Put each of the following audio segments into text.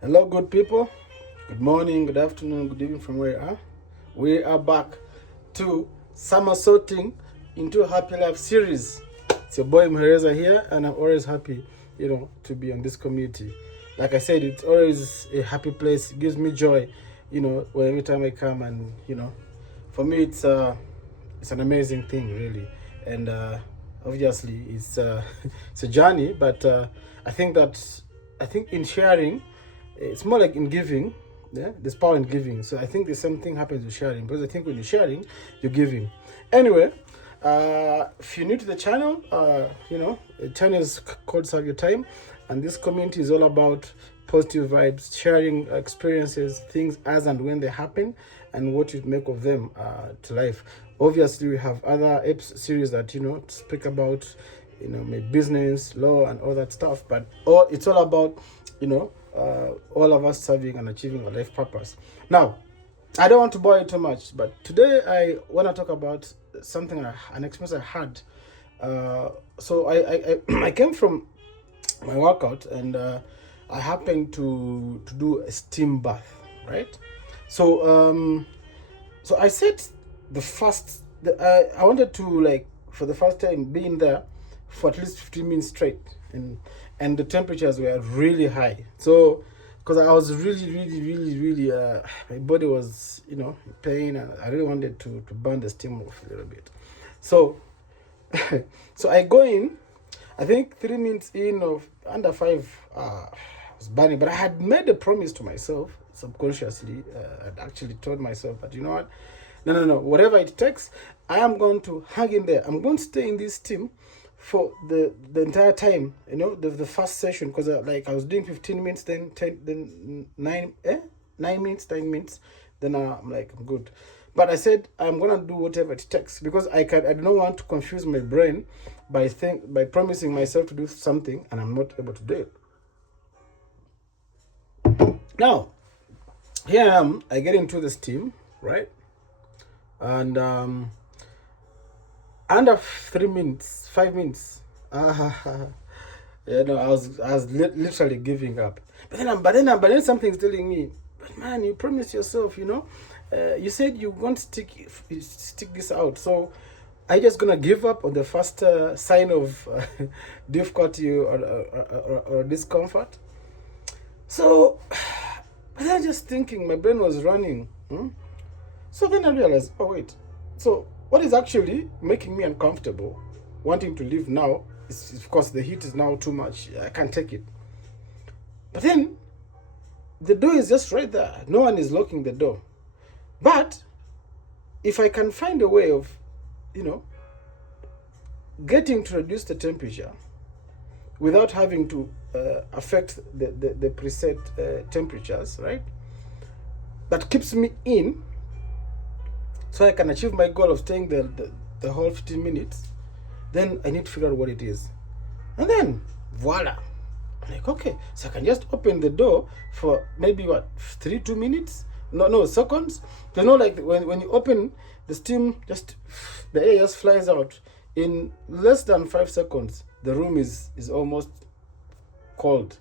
Hello, good people. Good morning, good afternoon, good evening from where you are. We are back to somersaulting into Happy Life series. It's your boy Mhereza here, and I'm always happy, to be on this community. Like I said, it's always a happy place. It gives me joy, every time I come, and for me, it's an amazing thing, really, and obviously, it's it's a journey. But I think in sharing it's more like in giving. Yeah, there's power in giving. So I think the same thing happens with sharing, because I think when you're sharing, you're giving. Anyway, if you're new to the channel, the channel is called Serve Your Time, and this community is all about positive vibes, sharing experiences, things as and when they happen, and what you make of them to life. Obviously, we have other series that speak about my business, law, and all that stuff. But it's all about all of us serving and achieving a life purpose. Now, I don't want to bore you too much, but today I want to talk about something, an experience I had. So I came from my workout, and I happened to do a steam bath, right? So I said I wanted to, like, for the first time, be in there for at least 15 minutes straight, and the temperatures were really high. So because I was really my body was in pain, and I really wanted to burn the steam off a little bit. So so I go in. I think 3 minutes in of under five, was burning. But I had made a promise to myself subconsciously. I'd actually told myself that, you know what, no, whatever it takes, I am going to hang in there. I'm going to stay in this team for the entire time. The first session, because I was doing 15 minutes, then 10, then 9 minutes, 10 minutes. Then I'm like, I'm good. But I said I'm gonna do whatever it takes, because I don't want to confuse my brain by promising myself to do something and I'm not able to do it. Now, here I am. I get into this team, right? And under 3 minutes, 5 minutes, I was literally giving up. But then something's telling me, but man, you promised yourself, you said you're going to stick this out. So I just gonna give up on the first sign of difficulty or discomfort. So, but then just thinking, my brain was running. So then I realized, oh wait, so what is actually making me uncomfortable, wanting to leave now, is of course the heat is now too much. I can't take it. But then the door is just right there. No one is locking the door. But if I can find a way of, getting to reduce the temperature without having to affect the preset temperatures, right? That keeps me in, so I can achieve my goal of staying the whole 15 minutes, then I need to figure out what it is. And then, voila. I'm like, okay, so I can just open the door for maybe 2 minutes? No, seconds. Like when you open the steam, the air just flies out. In less than 5 seconds, the room is almost cold.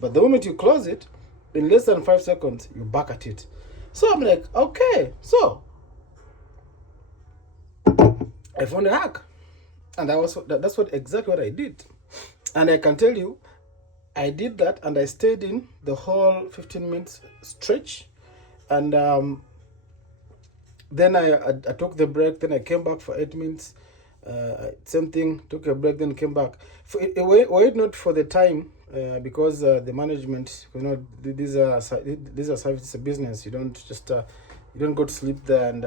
But the moment you close it, in less than 5 seconds, you're back at it. So I'm like, okay, so I found a hack. And that's exactly what I did. And I can tell you, I did that, and I stayed in the whole 15 minutes stretch. And then I took the break. Then I came back for 8 minutes. Same thing, took a break, then came back. Wait not for the time, because the management, these are services, a business. You don't just you don't go to sleep there, and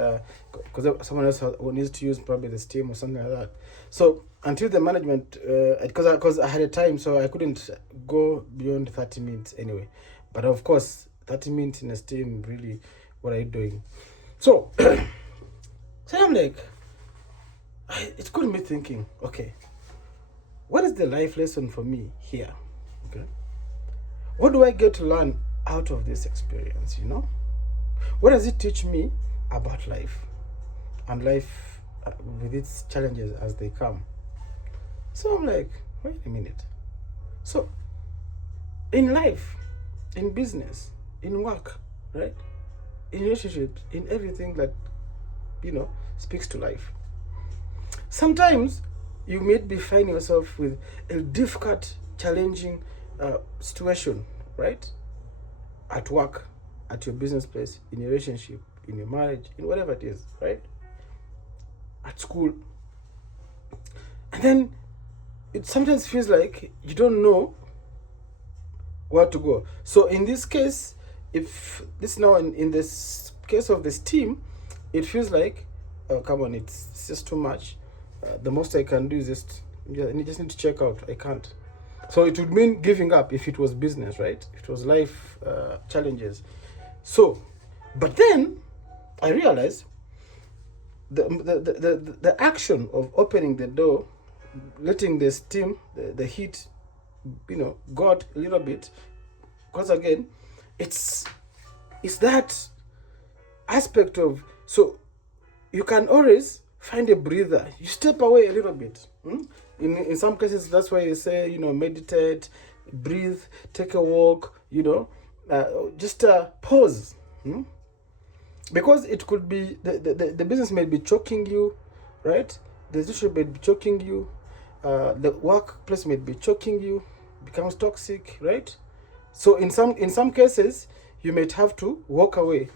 because someone else needs to use probably the steam or something like that. So until the management, because I had a time, so I couldn't go beyond 30 minutes anyway. But of course, 30 minutes in a steam, really, what are you doing? So, so I'm like, it got me thinking, okay, what is the life lesson for me here? Okay, what do I get to learn out of this experience? What does it teach me about life, and life with its challenges as they come? So I'm like, wait a minute. So in life, in business, in work, right? In relationships, in everything that, speaks to life. Sometimes you may be finding yourself with a difficult, challenging situation, right? At work, at your business place, in your relationship, in your marriage, in whatever it is, right? At school. And then it sometimes feels like you don't know where to go. So in this case, if this now in this case of this team, it feels like, oh, come on, it's just too much. The most I can do is just need to check out. I can't. So it would mean giving up if it was business, right? If it was life challenges. So, but then I realized the action of opening the door, letting the steam, the heat, go out a little bit, because again, it's that aspect of, so you can always find a breather. You step away a little bit. In some cases, that's why you say, meditate, breathe, take a walk, just pause. Because it could be, the business may be choking you, right? The relationship may be choking you. The workplace may be choking you, becomes toxic, right? So in some cases, you might have to walk away.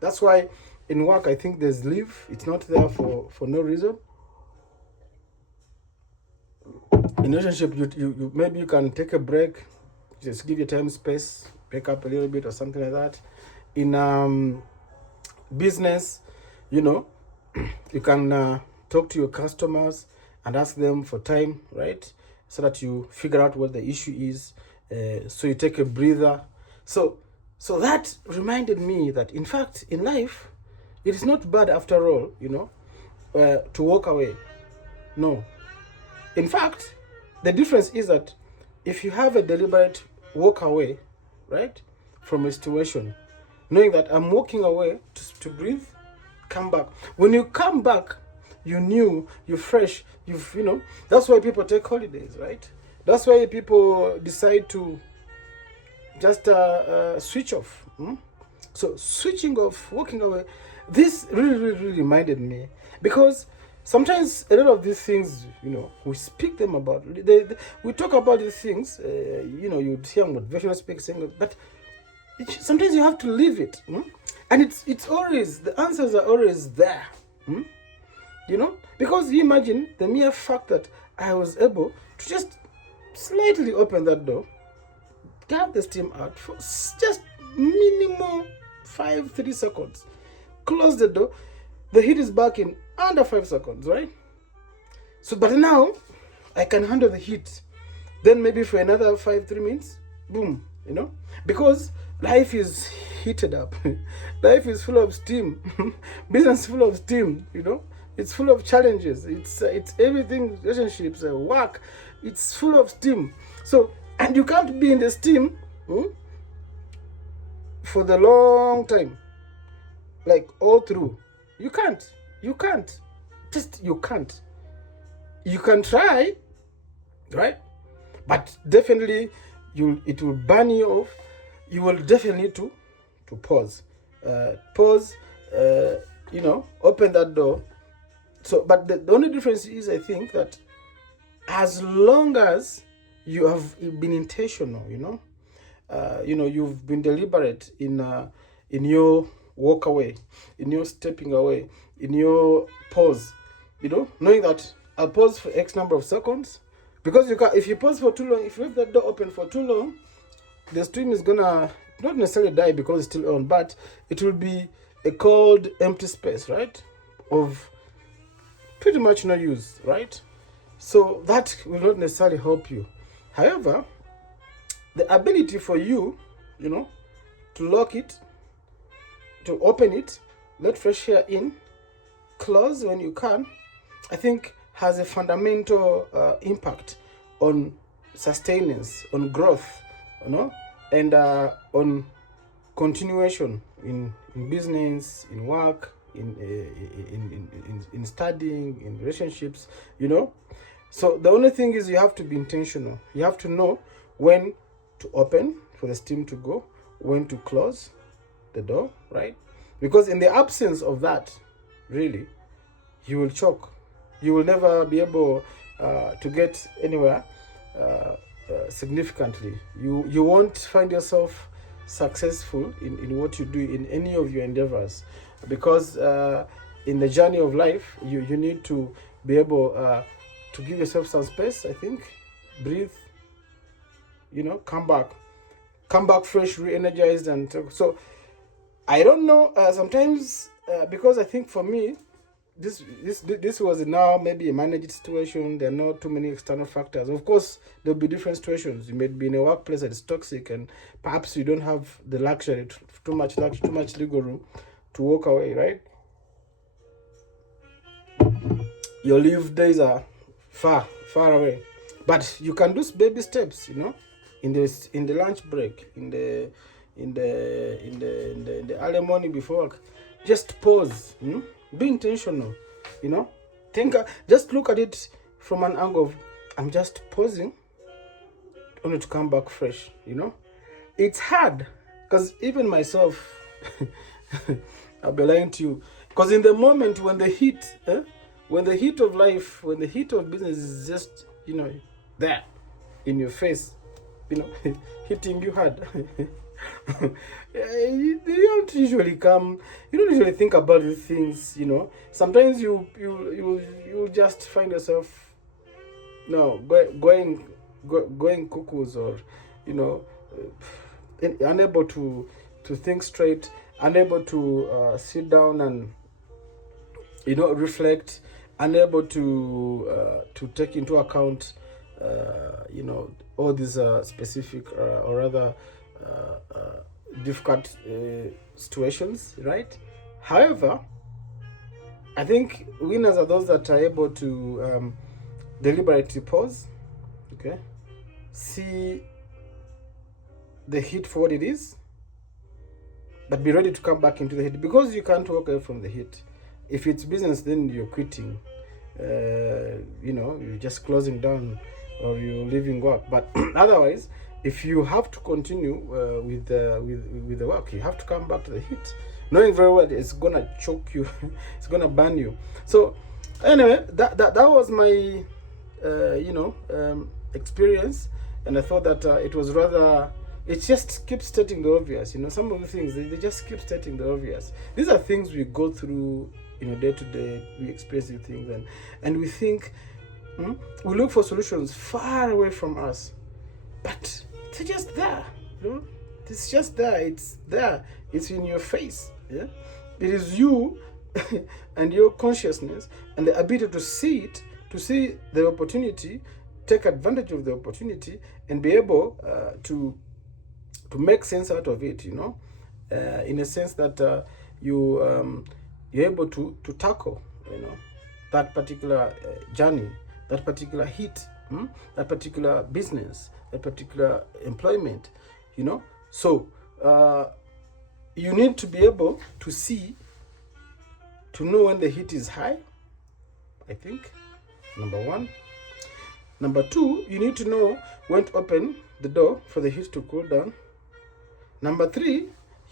That's why in work, I think there's leave. It's not there for no reason. In relationship, you maybe you can take a break, just give your time space, break up a little bit or something like that. In business, you can talk to your customers and ask them for time, right? So that you figure out what the issue is. So you take a breather. So that reminded me that, in fact, in life, it is not bad after all, to walk away. No. In fact, the difference is that if you have a deliberate walk away, right, from a situation, knowing that I'm walking away to breathe, come back. When you come back, you're new, you're fresh, that's why people take holidays, right? That's why people decide to just switch off. So switching off, walking away, this really reminded me, because sometimes a lot of these things, we speak them about. We talk about these things, you'd hear motivational speakers saying, but sometimes you have to live it. And it's always, the answers are always there. Because you imagine the mere fact that I was able to just slightly open that door, get the steam out for just minimum 3 seconds, close the door, the heat is back in under 5 seconds, right? So, but now I can handle the heat. Then maybe for another 3 minutes, boom, because life is heated up. Life is full of steam. Business is full of steam, It's full of challenges. It's everything, relationships, work. It's full of steam. So, and you can't be in the steam for the long time, like all through. You can't. You can't. You can't. You can try, right? But definitely, it will burn you off. You will definitely need to pause. Pause. Open that door. So, but the only difference is, I think, that as long as you have been intentional, you've been deliberate in your walk away, in your stepping away, in your pause, knowing that I'll pause for X number of seconds, because if you pause for too long, if you leave that door open for too long, the stream is gonna not necessarily die because it's still on, but it will be a cold, empty space, right? Of pretty much no use, right? So that will not necessarily help you. However, the ability for you, to lock it, to open it, let fresh air in, close when you can, I think has a fundamental impact on sustenance, on growth, and on continuation in business, in work, in studying, in relationships, So the only thing is you have to be intentional. You have to know when to open for the steam to go, when to close the door, right? Because in the absence of that, really, you will choke. You will never be able to get anywhere significantly. You won't find yourself successful in what you do in any of your endeavors, because in the journey of life, you need to be able to give yourself some space, I think, breathe, come back fresh, re-energized. And so I don't know, sometimes because I think for me, this was now maybe a managed situation. There are not too many external factors. Of course, there'll be different situations. You may be in a workplace that is toxic, and perhaps you don't have the luxury, too much legal room to walk away, right? Your leave days are far away, but you can do baby steps, in the lunch break, in the early morning before work. Just pause. Be intentional, think, just look at it from an angle of, I'm just pausing only to come back fresh. It's hard, because even myself, I'll be lying to you, because in the moment when the heat of life, when the heat of business is just there in your face, hitting you hard, you don't usually think about these things. Sometimes you just find yourself going cuckoos, or unable to think straight, unable to sit down and reflect, unable to take into account all these specific or rather difficult situations, right? However, I think winners are those that are able to deliberately pause, okay, see the heat for what it is, but be ready to come back into the heat, because you can't walk away from the heat. If it's business, then you're quitting, you're just closing down, or you're leaving work. But otherwise, if you have to continue with the work, you have to come back to the heat, knowing very well it's gonna choke you, it's gonna burn you. So anyway, that was my experience, and I thought that it was rather, it just keeps stating the obvious. Some of the things, they just keep stating the obvious. These are things we go through day to day. We experience these things, and we think, we look for solutions far away from us, but they're just there. It's just there. It's there. It's in your face. Yeah, it is you and your consciousness and the ability to see it, to see the opportunity, take advantage of the opportunity, and be able to make sense out of it. In a sense that you're able to tackle that particular journey, that particular hit, that particular business, that particular employment. So you need to be able to see, to know when the heat is high, I think, number one. Number two, you need to know when to open the door for the heat to cool down. Number three,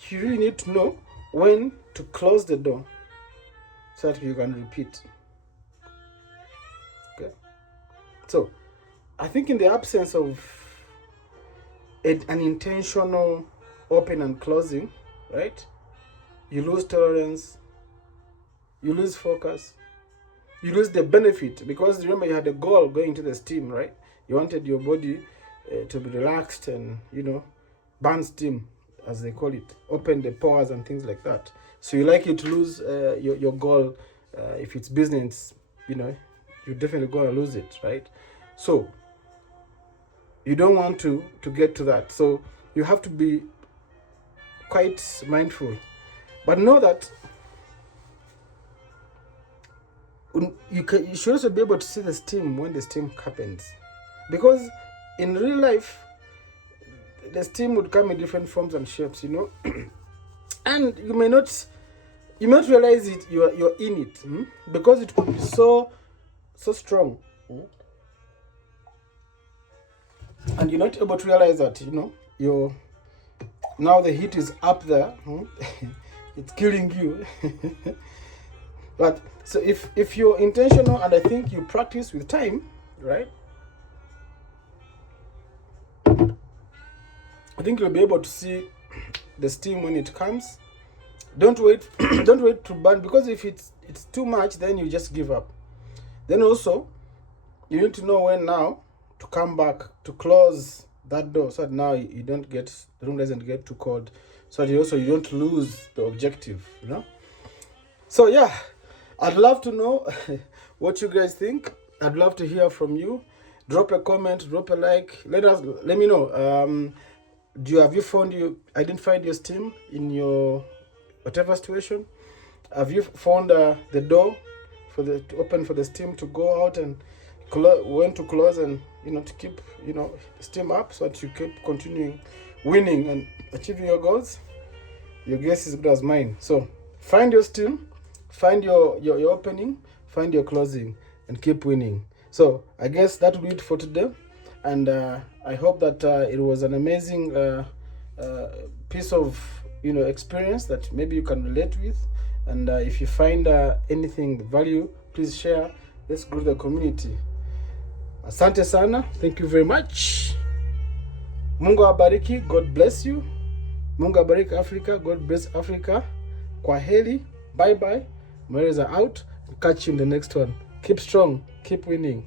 you really need to know when to close the door so that you can repeat. Okay. So I think in the absence of an intentional open and closing, right, you lose tolerance, you lose focus, you lose the benefit, because remember, you had a goal going to the steam, right? You wanted your body to be relaxed and burn steam, as they call it, open the pores and things like that. So you like it to lose your goal. If it's business, you're definitely going to lose it, right? So you don't want to get to that. So you have to be quite mindful, but know that you should also be able to see the steam when the steam happens, because in real life the steam would come in different forms and shapes, and you may not realize it. You're in it, because it could be so strong, and you're not able to realize that you're now the heat is up there. It's killing you. But so if you're intentional, and I think you practice with time, right, I think you'll be able to see the steam when it comes. Don't wait don't wait to burn, because if it's too much, then you just give up. Then also you need to know when now to come back to close that door, so that now you don't get, the room doesn't get too cold, so that you don't lose the objective, you know. So yeah, I'd love to know what you guys think. I'd love to hear from you. Drop a comment, drop a like. Let me know. Have you identified your steam in your whatever situation? Have you found the door to open for the steam to go out, and when to close, and to keep steam up, so that you keep continuing winning and achieving your goals? Your guess is as good as mine. So find your steam, find your opening, find your closing, and keep winning. So I guess that will be it for today, and I hope that it was an amazing piece of experience that maybe you can relate with. And if you find anything value, please share. Let's grow the community. Asante sana. Thank you very much. Mungu abariki. God bless you. Mungu abariki Africa. God bless Africa. Kwaheri. Bye bye. Marriers are out. Catch you in the next one. Keep strong. Keep winning.